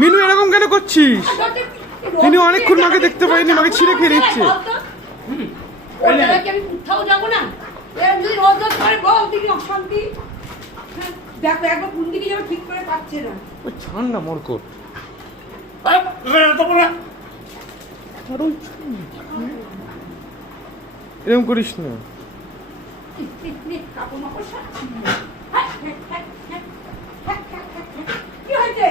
মিনু এরকম কেন করছিস? মিনু অনেকক্ষণ মাকে দেখতে পাইনি, মাকে ছিঁড়ে খেয়ে নিচ্ছে। আমি কোথাও যাবো না, এরকম যদি রোজ রোজ করে বল তুই অশান্তি। দেখো একবার কোন দিকে যাবো ঠিক করে পাচ্ছে না। ওই ছাড় না মরকট। এরকম করিস না। কি হয়েছে?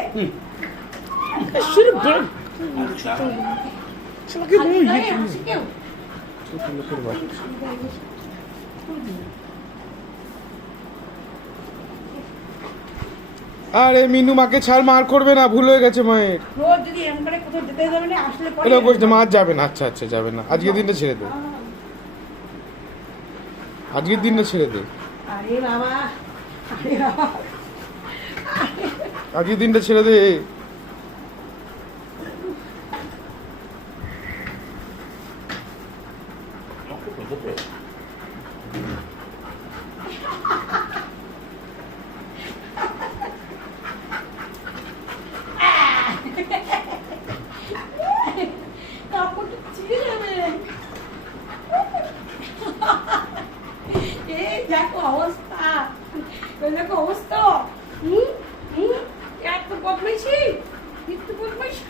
আরে মিনু মাকে ছাড়, মার করবে না, ভুল হয়ে গেছে মায়ের। রোজ যদি এরকম করে কোথাও যেতে যাবে না, আসলে পরে এরকম করিস না, মা যাবে না। আচ্ছা আচ্ছা যাবে না, আজকের দিনটা ছেড়ে দে, আজকের দিনটা ছেড়ে দে, আরে বাবা, আরে বাবা, আজকের দিনটা ছেড়ে দে। কাপড়টা ছিঁড়ে যাবে। এই দেখো অবস্থা, এই দেখো অবস্থা। এত বদমাইশি, একটু বদমাইশি।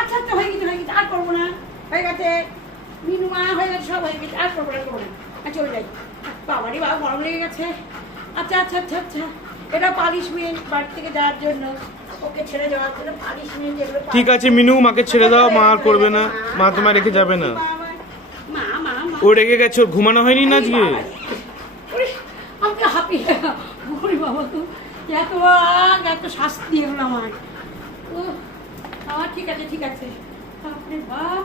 আচ্ছা আচ্ছা হয়ে গেছে, হয়ে গেছে, আর করবো না, হয়ে গেছে। মিনু মা হয়ে গেছে, সব হয়ে গেছে, আর করবো না, করবো না। চলে যাই। বাবারই বাবা গরম লেগে গেছে। আচ্ছা আচ্ছা আচ্ছা আচ্ছা, এটা পানিশমেন্ট বাড়ি থেকে যাওয়ার জন্য, ওকে ছেড়ে যাওয়ার জন্য পানিশমেন্ট। এগুলো ঠিক আছে মিনু, মাকে ছেড়ে দাও, মা আর করবে না, মা তোমায় রেখে যাবে না। মা মা মা, ও রেগে গেছে, ওর ঘুমানো হয়নি না আজকে। আমাকে হাঁপিয়ে ওরে বাবা, তো এত এত শাস্তি এগুলো আমার। ও ঠিক আছে ঠিক আছে, বাপরে বাপ।